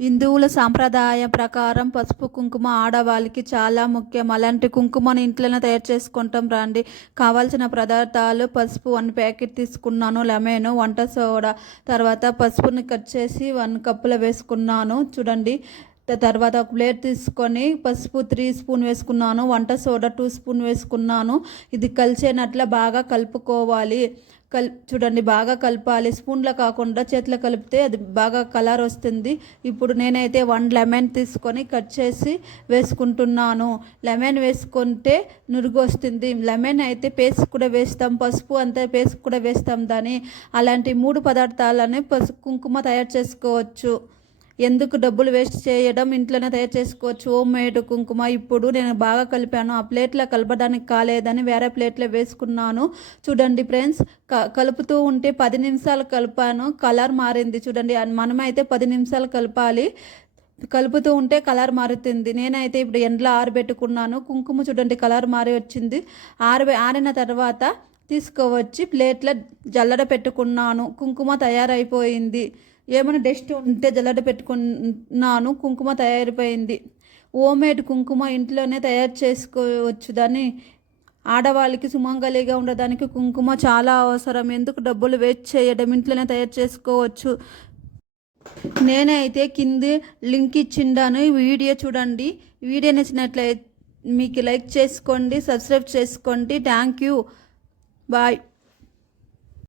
హిందువుల సాంప్రదాయ ప్రకారం పసుపు కుంకుమ ఆడవాళ్ళకి చాలా ముఖ్యం. అలాంటి కుంకుమను ఇంట్లోనే తయారు చేసుకుంటాం రండి. కావాల్సిన పదార్థాలు: పసుపు 1 ప్యాకెట్ తీసుకున్నాను, లెమన్, వంట సోడా, తర్వాత పసుపుని కట్ చేసి 1 కప్పులో వేసుకున్నాను చూడండి. తర్వాత ఒక ప్లేట్ తీసుకొని పసుపు 3 స్పూన్ వేసుకున్నాను, వంట సోడా 2 స్పూన్ వేసుకున్నాను. ఇది కలిసేనట్ల బాగా కలుపుకోవాలి. చూడండి, బాగా కలపాలి. స్పూన్లో కాకుండా చేతిలో కలిపితే అది బాగా కలర్ వస్తుంది. ఇప్పుడు నేనైతే 1 లెమన్ తీసుకొని కట్ చేసి వేసుకుంటున్నాను. లెమన్ వేసుకుంటే నురుగు వస్తుంది. లెమన్ అయితే పేస్ట్ కూడా వేస్తాం, పసుపు అంతా పేస్ట్ కూడా వేస్తాం. దాన్ని అలాంటి 3 పదార్థాలని పసుపు కుంకుమ తయారు చేసుకోవచ్చు. ఎందుకు డబ్బులు వేస్ట్ చేయడం, ఇంట్లోనే తయారు చేసుకోవచ్చు హోమ్ మేడ్ కుంకుమ. ఇప్పుడు నేను బాగా కలిపాను. ఆ ప్లేట్లో కలపడానికి కాలేదని వేరే ప్లేట్లో వేసుకున్నాను. చూడండి ఫ్రెండ్స్, కలుపుతూ ఉంటే 10 నిమిషాలు కలిపాను, కలర్ మారింది. చూడండి, మనమైతే 10 నిమిషాలు కలపాలి. కలుపుతూ ఉంటే కలర్ మారుతుంది. నేనైతే ఇప్పుడు ఎండలో ఆరబెట్టుకున్నాను. కుంకుమ చూడండి కలర్ మారి వచ్చింది. ఆరిన తర్వాత తీసుకువచ్చి ప్లేట్లో జల్లడ పెట్టుకున్నాను. కుంకుమ తయారైపోయింది. ఏమైనా డస్ట్ ఉంటే జల్లడ పెట్టుకున్నాను. కుంకుమ తయారైపోయింది. హోమ్మేడ్ కుంకుమ ఇంట్లోనే తయారు చేసుకోవచ్చు. దాన్ని ఆడవాళ్ళకి సుమంగలిగా ఉండడానికి కుంకుమ చాలా అవసరం. ఎందుకు డబ్బులు వేస్ట్ చేయడం, ఇంట్లోనే తయారు చేసుకోవచ్చు. నేనైతే కింద లింక్ ఇచ్చిండాను, వీడియో చూడండి. వీడియో నచ్చినట్లయితే మీకు లైక్ చేసుకోండి, సబ్స్క్రైబ్ చేసుకోండి. Thank you, bye.